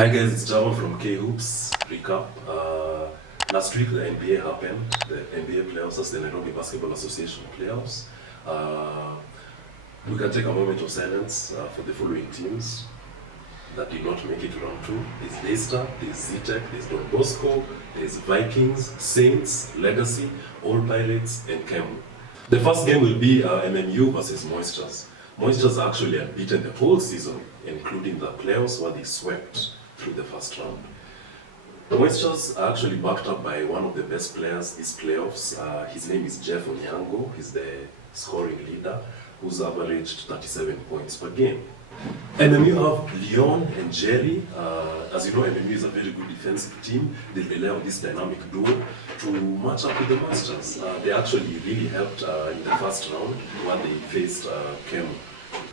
Hi guys, it's Javan from K Hoops. Recap. Last week the NBA happened. The NBA playoffs, that's the Nairobi Basketball Association playoffs. We can take a moment of silence for the following teams that did not make it to round 2. There's Leicester, there's Zetech, there's Don Bosco, there's Vikings, Saints, Legacy, All Pirates, and Kemu. The first game will be MMU versus Moistures. Moistures actually unbeaten the whole season, including the playoffs where they swept through the first round. The Moistures are actually backed up by one of the best players these playoffs. His name is Jeff Onyango. He's the scoring leader who's averaged 37 points per game. MMU have Leon and Jerry. As you know, MMU is a very good defensive team. They rely on this dynamic duo to match up with the Moistures. They actually really helped in the first round when they faced Kemu.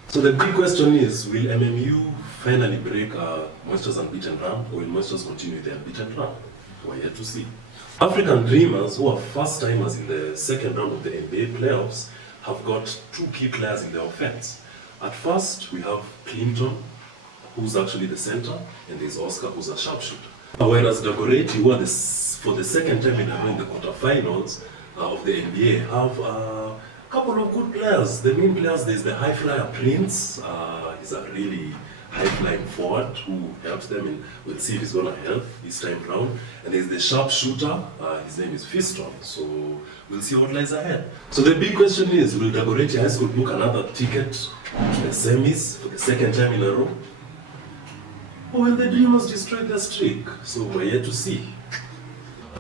So the big question is, will MMU finally break Moisture's unbeaten run, or will Moistures continue their unbeaten run? We're yet to see. African Dreamers, who are first-timers in the second round of the NBA playoffs, have got two key players in their offense. At first, we have Clinton, who's actually the center, and there's Oscar, who's a sharpshooter. Whereas Dagoretti, who are for the second time in a row in the quarterfinals of the NBA, have a couple of good players. The main players, there's the high flyer Prince. He's a really high-flying forward who helps them, and we'll see if he's going to help this time round. And there's the sharpshooter, his name is Fiston, so we'll see what lies ahead. So the big question is, will Dagoretti High School book another ticket to the semis for the second time in a row? Or will the Dreamers destroy their streak? So we're yet to see.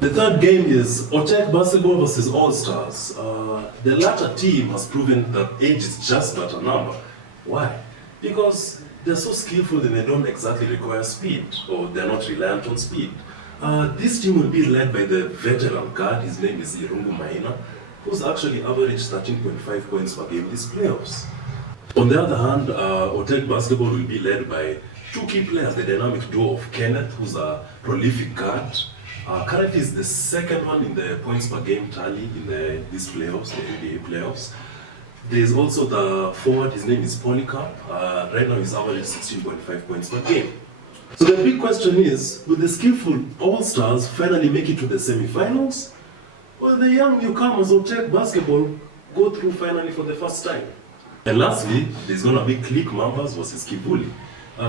The third game is Otech Basketball versus All Stars. The latter team has proven that age is just but a number. Why? Because they're so skillful that they don't exactly require speed, or they're not reliant on speed. This team will be led by the veteran guard. His name is Irungu Maina, who's actually averaged 13.5 points per game this playoffs. On the other hand, Otech Basketball will be led by two key players, the dynamic duo of Kenneth, who's a prolific guard. Currently is the second one in the points per game tally in these playoffs, the NBA playoffs. There's also the forward, his name is Polycarp. Right now he's averaging 16.5 points per game. So the big question is, will the skillful All-Stars finally make it to the semifinals? Or will the young newcomers of Tech Basketball go through finally for the first time? And lastly, there's going to be Click Mambas versus Kivuli.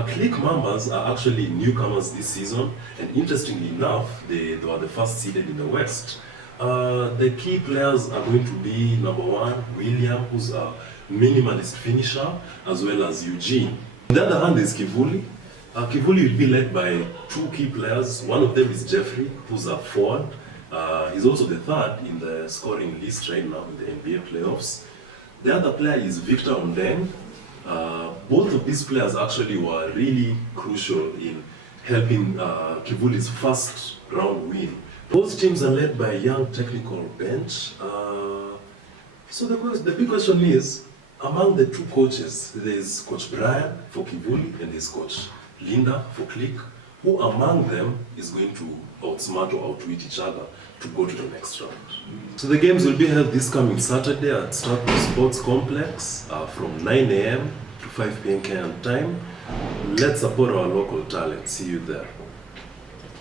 Click Mambas are actually newcomers this season, and interestingly enough, they were the first seeded in the West. The key players are going to be number 1, William, who's a minimalist finisher, as well as Eugene. On the other hand is Kivuli. Kivuli will be led by two key players. One of them is Jeffrey, who's a forward. He's also the third in the scoring list right now in the NBA playoffs. The other player is Victor Ondeng. Both of these players actually were really crucial in helping Kivuli's first round win. Both teams are led by a young technical bench. So the big question is, among the two coaches, there's Coach Brian for Kivuli and there's Coach Linda for Click. Who among them is going to outsmart or outwit each other to go to the next round? So the games will be held this coming Saturday at Stratford Sports Complex from 9 a.m. to 5 p.m. Kenyan time. Let's support our local talent. See you there.